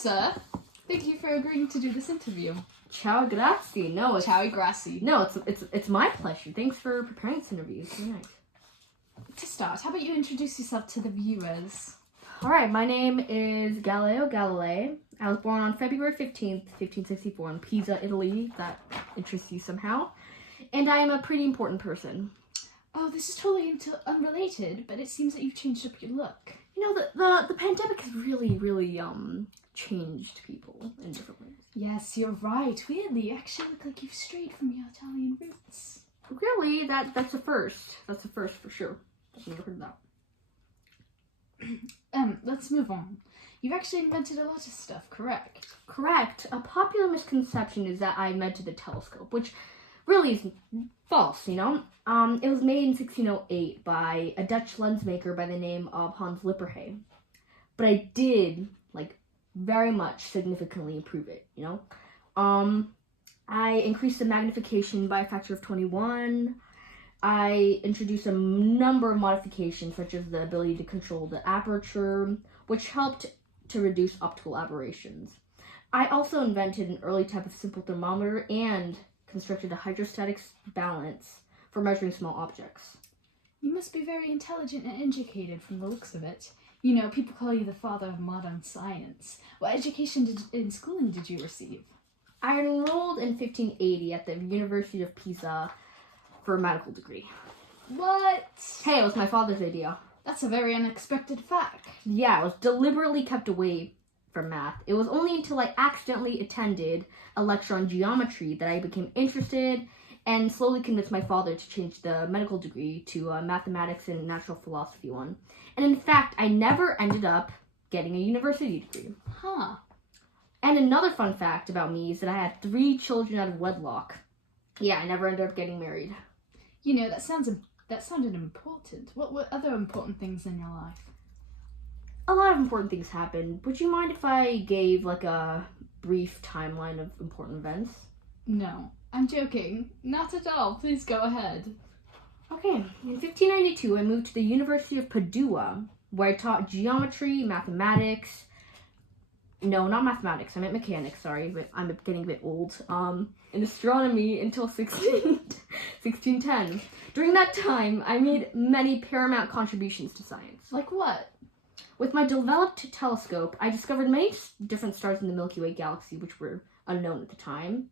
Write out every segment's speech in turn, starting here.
sir. Thank you for agreeing to do this interview. Ciao, grazie. No, Ciao, grazie. No, it's my pleasure. Thanks for preparing this interview. It's very nice. To start, how about you introduce yourself to the viewers? All right, my name is Galileo Galilei. I was born on February 15th, 1564 in Pisa, Italy, if that interests you somehow. And I am a pretty important person. Oh, this is totally unrelated, but it seems that you've changed up your look. You know, the pandemic has really changed people in different ways. Yes, you're right. Weirdly, you actually look like you've strayed from your Italian roots. Really? That's a first. That's a first for sure. I've never heard of that. Let's move on. You've actually invented a lot of stuff, correct? Correct. A popular misconception is that I invented the telescope, which really is false, you know? It was made in 1608 by a Dutch lens maker by the name of Hans Lippershey. But I did, very much significantly improve it, you know? I increased the magnification by a factor of 21. I introduced a number of modifications, such as the ability to control the aperture, which helped to reduce optical aberrations. I also invented an early type of simple thermometer and constructed a hydrostatic balance for measuring small objects. You must be very intelligent and educated from the looks of it. You know, people call you the father of modern science. What education in schooling did you receive? I enrolled in 1580 at the University of Pisa for a medical degree. What? Hey, it was my father's idea. That's a very unexpected fact. Yeah, I was deliberately kept away from math. It was only until I accidentally attended a lecture on geometry that I became interested and slowly convinced my father to change the medical degree to a mathematics and natural philosophy one. And in fact, I never ended up getting a university degree. Huh. And another fun fact about me is that I had 3 children out of wedlock. Yeah, I never ended up getting married. You know, that sounded important. What were other important things in your life? A lot of important things happened. Would you mind if I gave a brief timeline of important events? No, I'm joking. Not at all. Please go ahead. Okay, in 1592, I moved to the University of Padua, where I taught geometry, mathematics. No, not mathematics. I meant mechanics, sorry, but I'm getting a bit old. And astronomy until 1610. During that time, I made many paramount contributions to science. Like what? With my developed telescope, I discovered many different stars in the Milky Way galaxy, which were unknown at the time.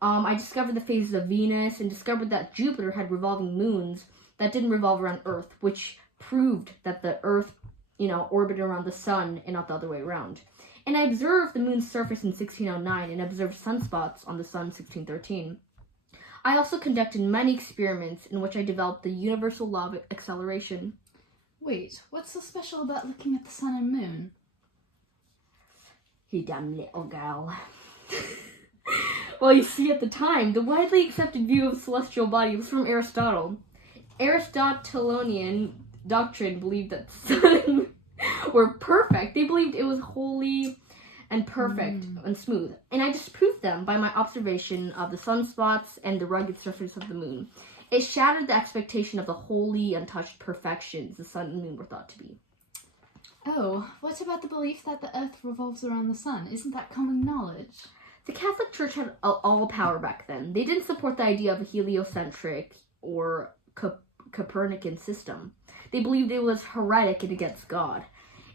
I discovered the phases of Venus and discovered that Jupiter had revolving moons that didn't revolve around Earth, which proved that the Earth, orbited around the sun and not the other way around. And I observed the moon's surface in 1609 and observed sunspots on the sun in 1613. I also conducted many experiments in which I developed the universal law of acceleration. Wait, what's so special about looking at the sun and moon? You dumb little girl. Well, you see, at the time, the widely accepted view of celestial body was from Aristotle. Aristotelian doctrine believed that the sun were perfect. They believed it was holy and perfect and smooth. And I disproved them by my observation of the sunspots and the rugged surface of the moon. It shattered the expectation of the holy, untouched perfections the sun and moon were thought to be. Oh, what about the belief that the Earth revolves around the sun? Isn't that common knowledge? The Catholic Church had all power back then. They didn't support the idea of a heliocentric or Copernican system. They believed it was heretic and against God.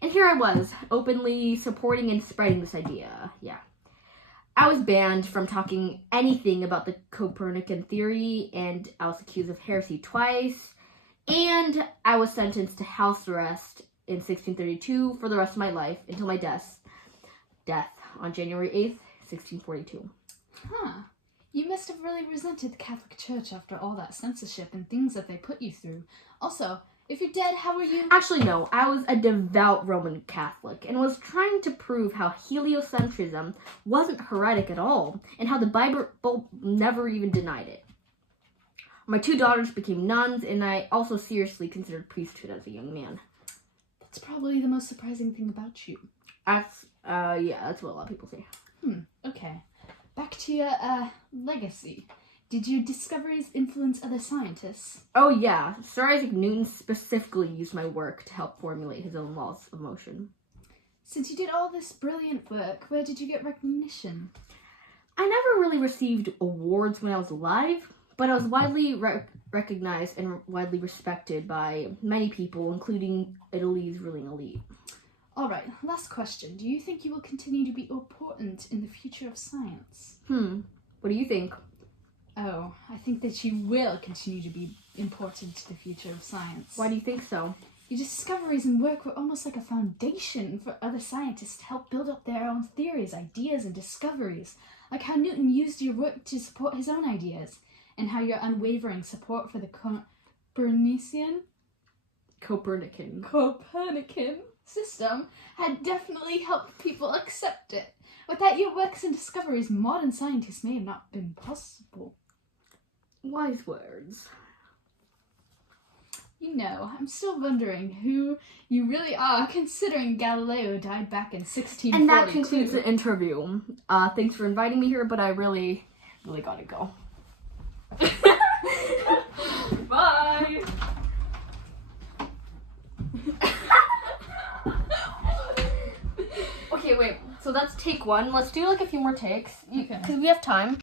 And here I was, openly supporting and spreading this idea. Yeah. I was banned from talking anything about the Copernican theory, and I was accused of heresy twice, and I was sentenced to house arrest in 1632 for the rest of my life until my death on January 8th, 1642. Huh. You must have really resented the Catholic Church after all that censorship and things that they put you through. Also, if you're dead, how are you? Actually, no. I was a devout Roman Catholic and was trying to prove how heliocentrism wasn't heretic at all and how the Bible never even denied it. My 2 daughters became nuns, and I also seriously considered priesthood as a young man. That's probably the most surprising thing about you. That's what a lot of people say. Okay. Back to your, legacy. Did your discoveries influence other scientists? Oh yeah, Sir Isaac Newton specifically used my work to help formulate his own laws of motion. Since you did all this brilliant work, where did you get recognition? I never really received awards when I was alive, but I was widely recognized and widely respected by many people, including Italy's ruling elite. All right, last question. Do you think you will continue to be important in the future of science? What do you think? Oh, I think that you will continue to be important to the future of science. Why do you think so? Your discoveries and work were almost like a foundation for other scientists to help build up their own theories, ideas, and discoveries, like how Newton used your work to support his own ideas, and how your unwavering support for the Copernican system had definitely helped people accept it. Without your works and discoveries, modern scientists may have not been possible. Wise words. You know, I'm still wondering who you really are, considering Galileo died back in 1642. And that concludes the interview. Thanks for inviting me here, but I really gotta go. Bye! Okay, wait. So that's take one. Let's do like a few more takes. Okay. Because we have time.